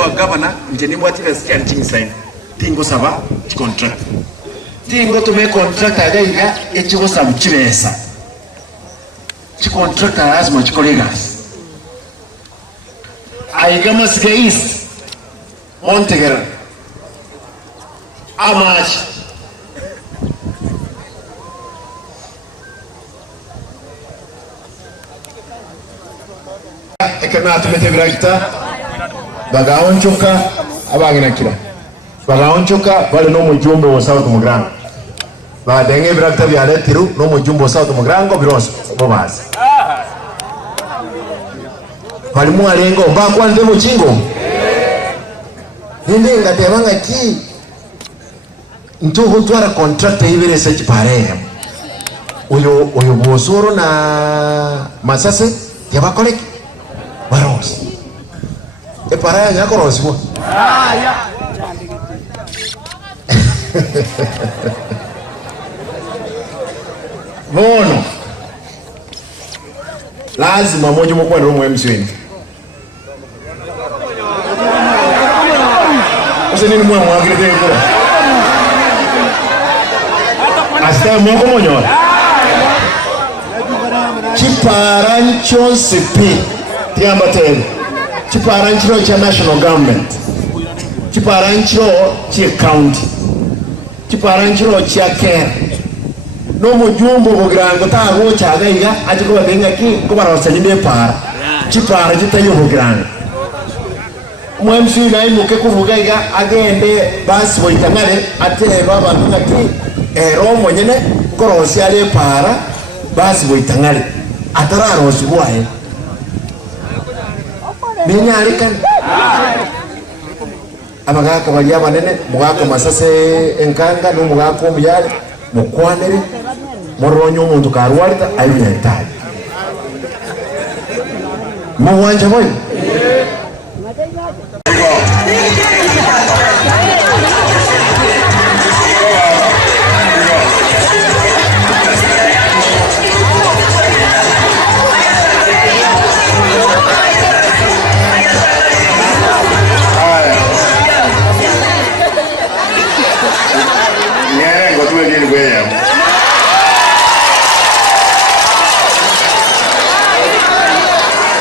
wa governor njeni mwatira scan ching sign tingo saba contract tingo tume contract agaiga echigo sabu chibesa chi contract lazima chikolegas aiga masige east Montegera amach ekana tumete biragita bagaonchoka abagina kira bagaonchoka bale no mujumbe wa South Mugrango badenge biragita byaletiru no mujumbe wa South Mugrango biroso bobazi bali mu alengo bakwanze mu chingo ninde ngatebanga ki ntuho twara contract ibere sechi pare uyo bosoro na masase yabakole baros e para ya korosbo ya bono lazima moja mkwenda mu MC nini mwa mwagire ko asta moko monyo chiparancho sipi tiamba tena chiparancho cha national government chiparancho cha county chiparancho cha care no mujumbo bugrango tago chaga iga atiko badenga ki ko barosanyime para chipara chitayo bugrango mwemsi na imuke kuvuga iga agende basi boitangale ateba abantu ngati ero monyene korosi ale para basi boitangale atararosi bwaye binyari kan abagaka bali abanene mugaka masase enkanga no mugaka mbyale mukwanere moronyo umuntu karwarita ayinetaye muwanja boy